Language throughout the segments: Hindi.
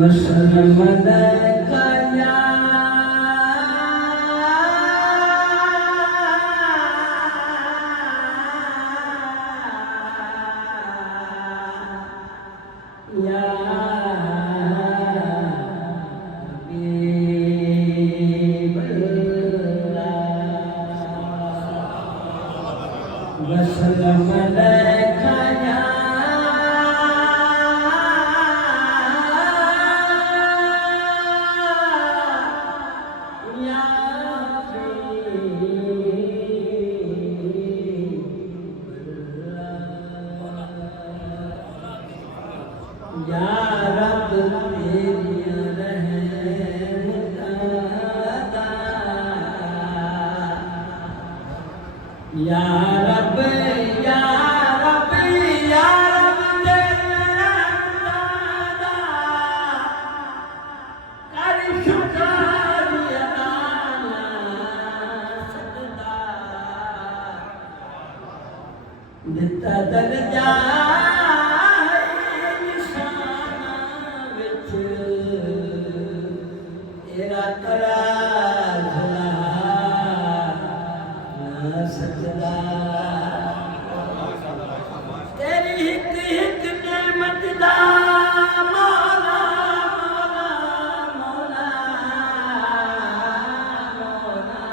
वसल्लम अलैका या हबीबल्लाह वसल्लम अलैका या या रब तेरी रहमत अता या रब या रब या रब तेरी रहमत अता कर शुक्रिया सजदा दिता दर्जा तेरा करा भला सजदा तेरी हिक हिक नेमत दा मौला मौला मौला मौला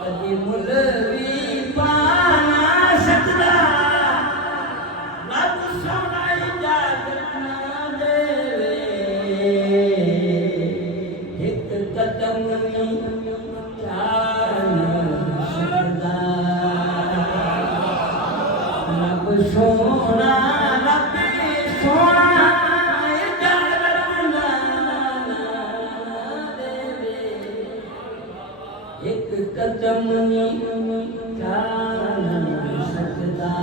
कदी मुल भी पाना सजदा रब सोना इजाजत ना देवे कदम रब सोना रब सोना इजाजत ना देवे एक कदम सकदा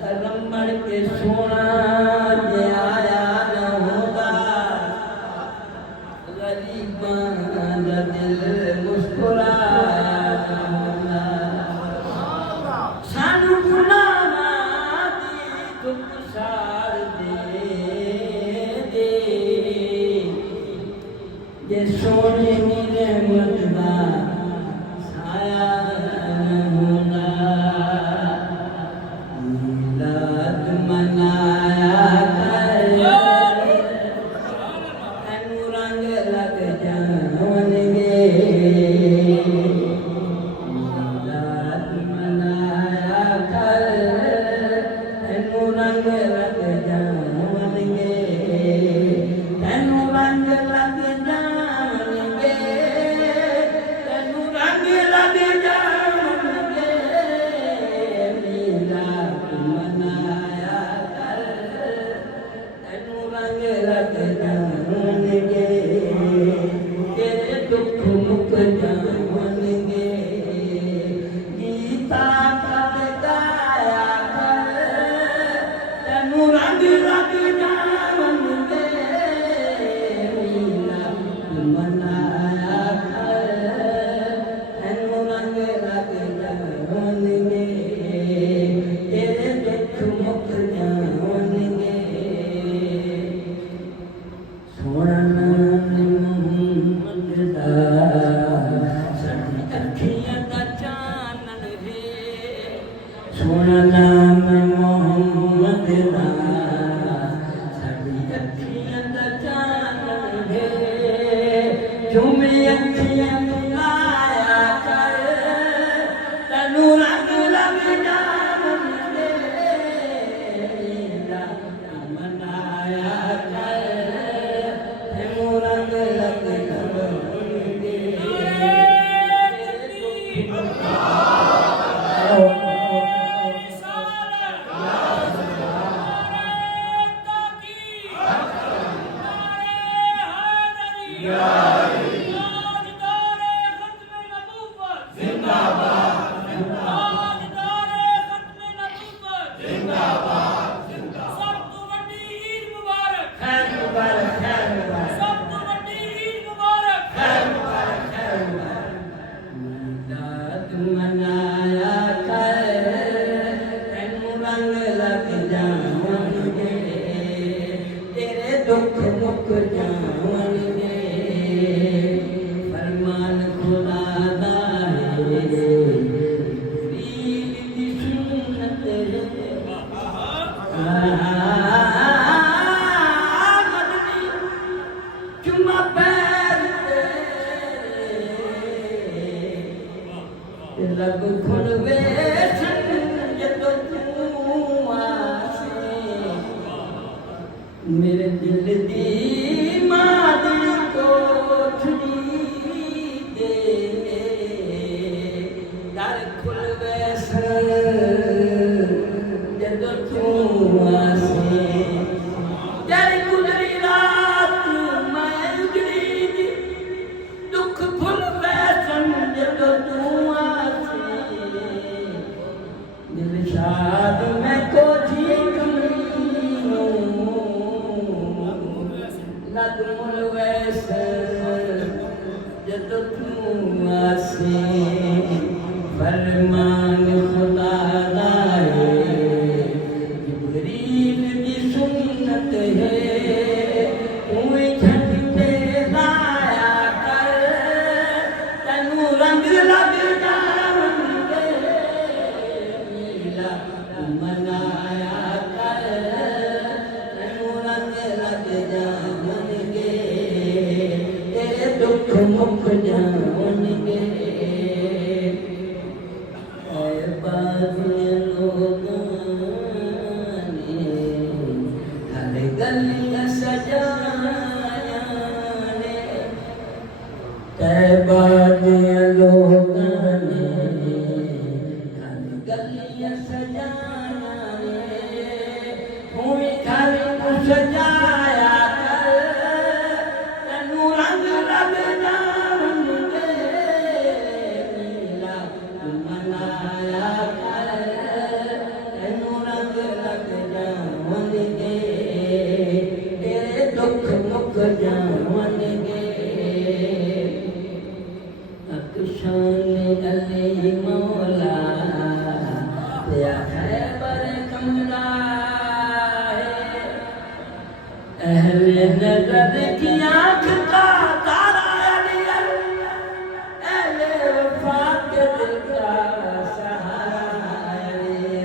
करम बढ़ के सोना जे आया न होगा गरीबां दा दिल मुस्कुराया सानू गुनाहां दी दुख सार दे जे सोने दी रहमत दा साया न होना मिलाद मनाया सोना नाम मोहम्मद दा साडी अखियां दा चानन है झूमे अखियां लाया कर तनु रंग लग जावन दे मेरा मनाया कर मोरा ताजदारे खत्म नबूवत जिंदाबाद ताजदारे खत्म नबूवत जिंदाबाद सब तो वड्डी ईद मुबारक खैर मुबारक खैर मुबारक सब तो वड्डी ईद मुबारक खैर मुबारक खैर मुबारक मीलाद मनाया कर तैनू रंग लग जावणगे तेरे दुख मुक जावणगे फरमान खुदा दा है रील दी सुन्नत है मदनी चुमा पैर ते लब खुलवे सन जदों तू आसे मेरे दिल दी मां दी कोठड़ी दे दर खुलवे सन जदों तू आसे तेरी गुजरी रात मैं उजड़ी दी दुख भुल वैसन जदों तू आसे दिल शाद मैं कोठी कमीनू लद मुल वैसन जदों तू आसे फरमान खुदा दा है जिब्रील दी सुन्नत है तूं झंडे लाया कर तैनू रंग लग जावणगे मीला मनाया कर तैनू रंग लग जावणगे तेरे दुख मुक जावणगे ऐ बाज़ियां लोगां ने हर गलियां सजाया ने तैबा दियां लोगां ने हर गलियां सजाया ने तूं घर नूं सजाया कर तैनू रंग लग जावणगे मीला मनाया कर तैनू रंग लग जावणगे तेरे दुख मुक जावणगे अकशान अली मौला तेरा खैबर कमला है अहले नजर की आँख का तारा अली अहले वफा के दिल का सहारा अली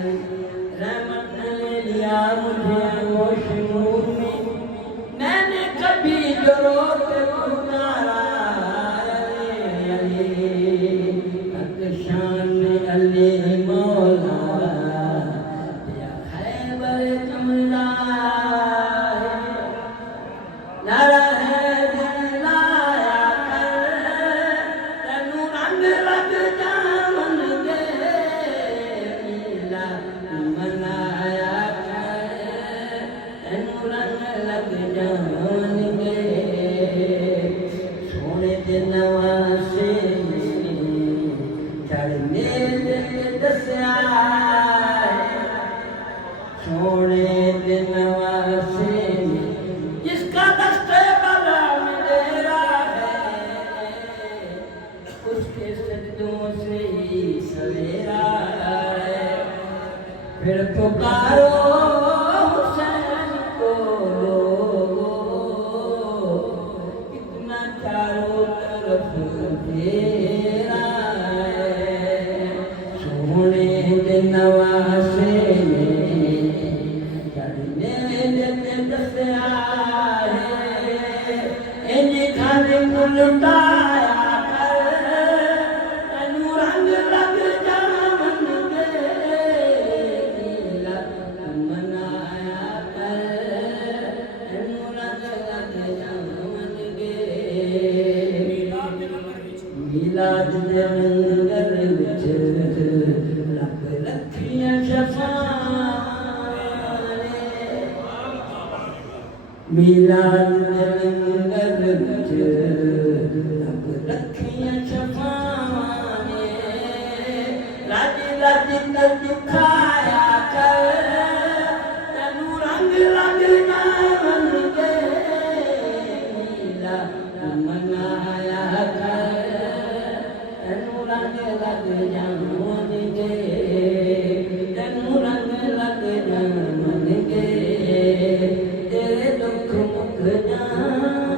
रहमत ने लिया मुझे होश नूर में मैंने कभी जो रोते पुकारा अली अकशान अली मौला तेरा खैबर कमला है नारा है दिल लाया कर तैनू रंग लग जावणगे मीला मनाया कर तैनू रंग लग जावणगे सोने दे नवासे चढ़ने दे दस्या सोने दे नवासे जिसका दस्ते बला मेरा है उसके सजदों से ही सवेरा है फिर पुकारो हुसैन को लोगो कितना चारों तरफ अंधेरा है सोने दे नवासे चढ़ने दे दस्या है इन घर लुटाया कर तैनू रंग लग जावणगे मीला मनाया कर तैनू रंग लग जावणगे मीलाद दे लंगर विच रब रखियां शफाने मीलाद दे लंगर विच खाया कर तेनू रंग लग जावनगे नीला मनाया कर तेनू रंग लग जावनगे तेनू रंग लग जावनगे तेरे दुख मुख जावनगे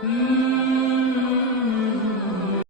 Hmm.